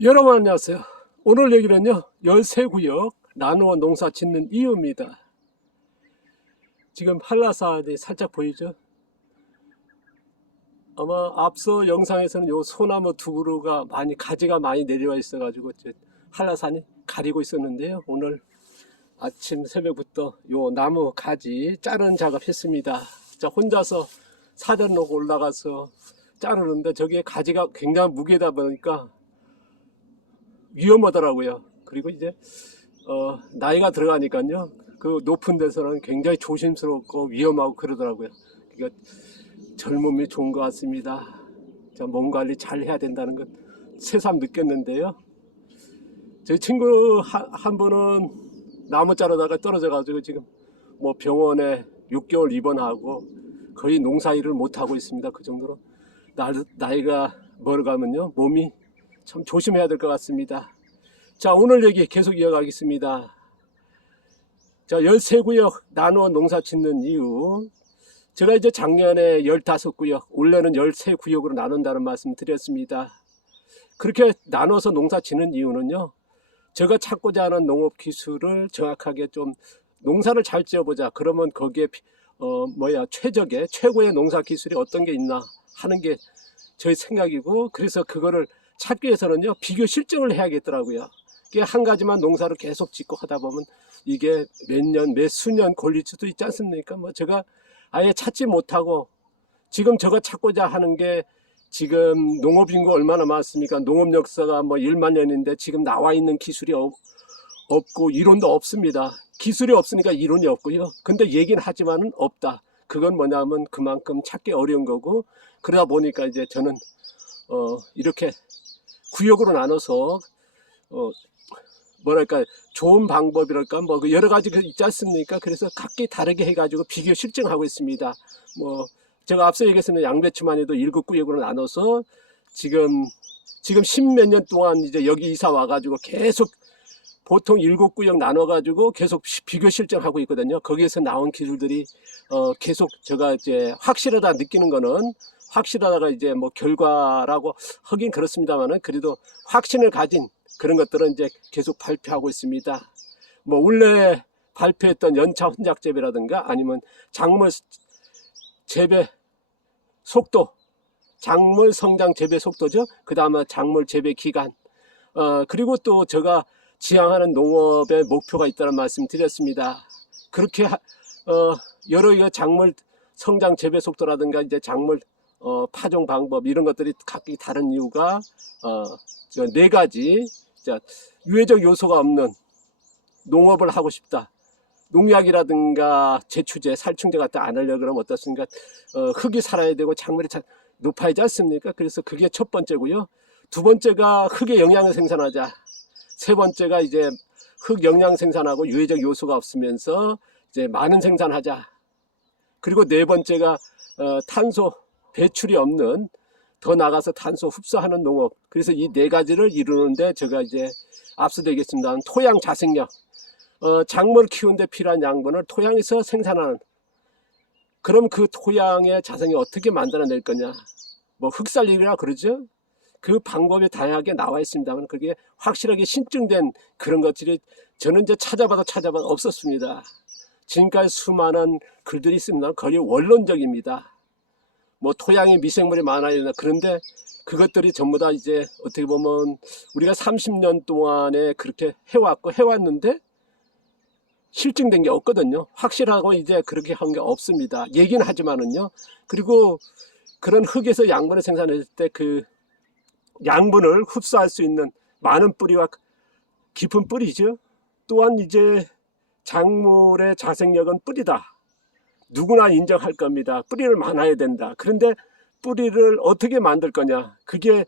여러분 안녕하세요. 오늘 얘기는요 13구역 나누어 농사 짓는 이유입니다. 지금 한라산이 살짝 보이죠? 아마 앞서 영상에서는 요 소나무 두 그루가 가지가 많이 내려와 있어 가지고 한라산이 가리고 있었는데요. 오늘 아침 새벽부터 요 나무 가지 자르는 작업 했습니다. 자, 혼자서 사전 놓고 올라가서 자르는데 저게 가지가 굉장히 무게다 보니까 위험하더라고요. 그리고 이제 나이가 들어가니까요 그 높은 데서는 굉장히 조심스럽고 위험하고 그러더라고요. 그러니까 젊음이 좋은 것 같습니다. 자, 몸 관리 잘 해야 된다는 건 새삼 느꼈는데요. 제 친구 한 분은 나무 자르다가 떨어져 가지고 지금 뭐 병원에 6개월 입원하고 거의 농사일을 못 하고 있습니다. 그 정도로 나이가 멀어가면요 몸이 참 조심해야 될 것 같습니다. 자, 오늘 얘기 계속 이어가겠습니다. 자, 13구역 나누어 농사 짓는 이유. 제가 이제 작년에 15구역, 올해는 13구역으로 나눈다는 말씀 드렸습니다. 그렇게 나눠서 농사 짓는 이유는요, 제가 찾고자 하는 농업 기술을 정확하게 좀 농사를 잘 지어보자. 그러면 거기에 최고의 농사 기술이 어떤 게 있나 하는 게 저희 생각이고, 그래서 그거를 찾기 위해서는요 비교 실증을 해야겠더라고요. 이게 한 가지만 농사를 계속 짓고 하다 보면 이게 몇 수년 걸릴 수도 있지 않습니까? 뭐 제가 아예 찾지 못하고 지금 제가 찾고자 하는 게 지금 농업인구 얼마나 많습니까? 농업 역사가 뭐 1만 년인데 지금 나와 있는 기술이 없고 이론도 없습니다. 기술이 없으니까 이론이 없고요. 근데 얘기는 하지만은 없다. 그건 뭐냐면 그만큼 찾기 어려운 거고, 그러다 보니까 이제 저는 이렇게 구역으로 나눠서 좋은 방법이랄까 뭐 여러 가지 있지 않습니까? 그래서 각기 다르게 해가지고 비교 실증하고 있습니다. 뭐 제가 앞서 얘기했습니다. 양배추만 해도 7구역으로 나눠서 지금 10몇 년 동안 이제 여기 이사 와가지고 계속 보통 7구역 나눠가지고 계속 비교 실증하고 있거든요. 거기에서 나온 기술들이 계속 제가 이제 확실하다 느끼는 거는, 확실하다가 이제 뭐 결과라고 하긴 그렇습니다만은 그래도 확신을 가진 그런 것들은 이제 계속 발표하고 있습니다. 뭐 원래 발표했던 연차 혼작 재배라든가 아니면 작물 재배 속도, 작물 성장 재배 속도죠. 그 다음에 작물 재배 기간, 그리고 또 제가 지향하는 농업의 목표가 있다는 말씀 드렸습니다. 그렇게 여러 작물 성장 재배 속도라든가 이제 작물 파종 방법 이런 것들이 각기 다른 이유가 4가지. 자, 유해적 요소가 없는 농업을 하고 싶다. 농약이라든가 제초제, 살충제 같은 거 안 하려고 그러면 어떻습니까? 흙이 살아야 되고 작물이 높아야 하지 않습니까? 그래서 그게 첫 번째고요. 두 번째가 흙의 영양을 생산하자. 세 번째가 이제 흙 영양 생산하고 유해적 요소가 없으면서 이제 많은 생산하자. 그리고 네 번째가 탄소 배출이 없는, 더 나가서 탄소 흡수하는 농업. 그래서 이 4가지를 이루는데 제가 이제 앞서도 얘기했습니다. 토양 자생력, 작물 키우는데 필요한 양분을 토양에서 생산하는, 그럼 그 토양의 자생이 어떻게 만들어낼 거냐, 뭐 흙살리기라 그러죠. 그 방법이 다양하게 나와 있습니다만 그게 확실하게 신증된 그런 것들이 저는 이제 찾아봐도 없었습니다. 지금까지 수많은 글들이 있습니다. 거의 원론적입니다. 뭐 토양에 미생물이 많아야 된다. 그런데 그것들이 전부 다 이제 어떻게 보면 우리가 30년 동안에 그렇게 해왔는데 실증된 게 없거든요. 확실하고 이제 그렇게 한 게 없습니다. 얘기는 하지만은요. 그리고 그런 흙에서 양분을 생산했을 때 그 양분을 흡수할 수 있는 많은 뿌리와 깊은 뿌리죠. 또한 이제 작물의 자생력은 뿌리다. 누구나 인정할 겁니다. 뿌리를 많아야 된다. 그런데 뿌리를 어떻게 만들 거냐, 그게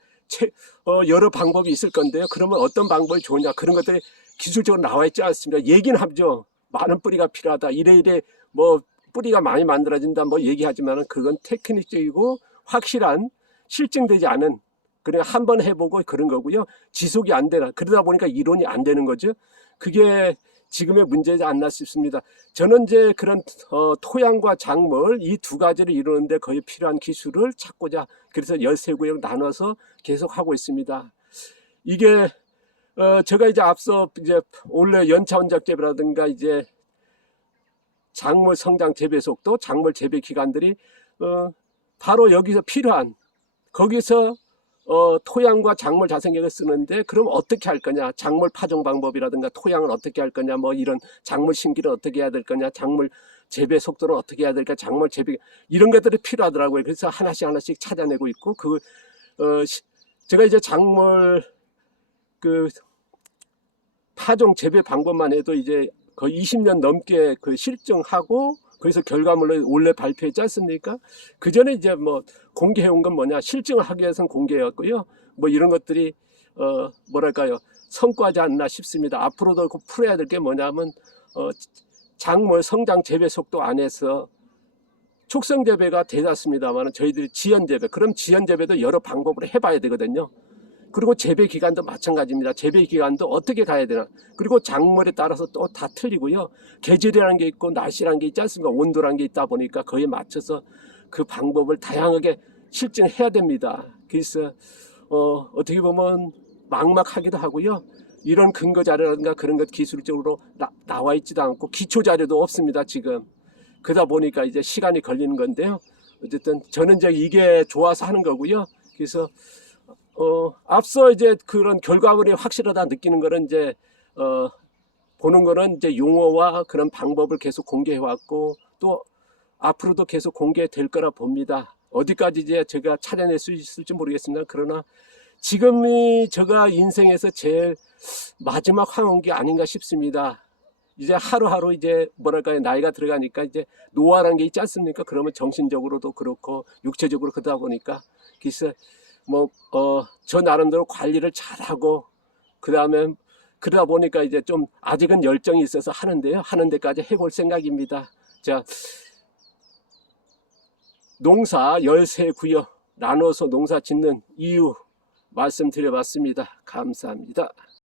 여러 방법이 있을 건데요. 그러면 어떤 방법이 좋으냐, 그런 것들이 기술적으로 나와 있지 않습니다. 얘기는 하죠. 많은 뿌리가 필요하다. 이래 뭐 뿌리가 많이 만들어진다 뭐 얘기하지만 그건 테크닉적이고 확실한 실증되지 않은, 그냥 한번 해보고 그런 거고요. 지속이 안 되나. 그러다 보니까 이론이 안 되는 거죠. 그게 지금의 문제지 않나 싶습니다. 저는 이제 그런 토양과 작물 이 2가지를 이루는데 거의 필요한 기술을 찾고자, 그래서 13구역 나눠서 계속 하고 있습니다. 이게 제가 이제 앞서 이제 원래 연차 원작재배라든가 이제 작물 성장 재배 속도, 작물 재배 기간들이 바로 여기서 필요한, 거기서 토양과 작물 자생력을 쓰는데, 그럼 어떻게 할 거냐, 작물 파종 방법이라든가 토양을 어떻게 할 거냐, 뭐 이런 작물 심기를 어떻게 해야 될 거냐, 작물 재배 속도를 어떻게 해야 될까, 작물 재배, 이런 것들이 필요하더라고요. 그래서 하나씩 찾아내고 있고, 제가 이제 작물 그 파종 재배 방법만 해도 이제 거의 20년 넘게 실증하고, 거기서 결과물을 원래 발표했지 않습니까? 그 전에 이제 뭐 공개해온 건 뭐냐, 실증을 하기 위해서는 공개해왔고요. 뭐 이런 것들이 뭐랄까요, 성과지 않나 싶습니다. 앞으로도 풀어야 될 게 뭐냐면 작물 성장 재배 속도 안에서 촉성 재배가 되었습니다만, 저희들이 지연 재배, 그럼 지연 재배도 여러 방법으로 해봐야 되거든요. 그리고 재배 기간도 마찬가지입니다. 재배 기간도 어떻게 가야 되나. 그리고 작물에 따라서 또 다 틀리고요. 계절이라는 게 있고 날씨라는 게 있지 않습니까? 온도라는 게 있다 보니까 그에 맞춰서 그 방법을 다양하게 실증해야 됩니다. 그래서 어떻게 보면 막막하기도 하고요. 이런 근거 자료라든가 그런 것 기술적으로 나와 있지도 않고 기초 자료도 없습니다, 지금. 그러다 보니까 이제 시간이 걸리는 건데요. 어쨌든 저는 이제 이게 좋아서 하는 거고요. 그래서 앞서 이제 그런 결과물이 확실하다 느끼는 거는 이제 보는 거는 이제 용어와 그런 방법을 계속 공개해 왔고, 또 앞으로도 계속 공개될 거라 봅니다. 어디까지 이제 제가 찾아낼 수 있을지 모르겠습니다. 그러나 지금이 제가 인생에서 제일 마지막 황혼기 아닌가 싶습니다. 이제 하루하루 이제 뭐랄까요, 나이가 들어가니까 이제 노화라는 게 있지 않습니까? 그러면 정신적으로도 그렇고 육체적으로 그러다 보니까, 그래서 저 나름대로 관리를 잘하고, 그 다음에 그러다 보니까 이제 좀 아직은 열정이 있어서 하는데요. 하는 데까지 해볼 생각입니다. 자, 농사 13구역 나눠서 농사 짓는 이유 말씀드려봤습니다. 감사합니다.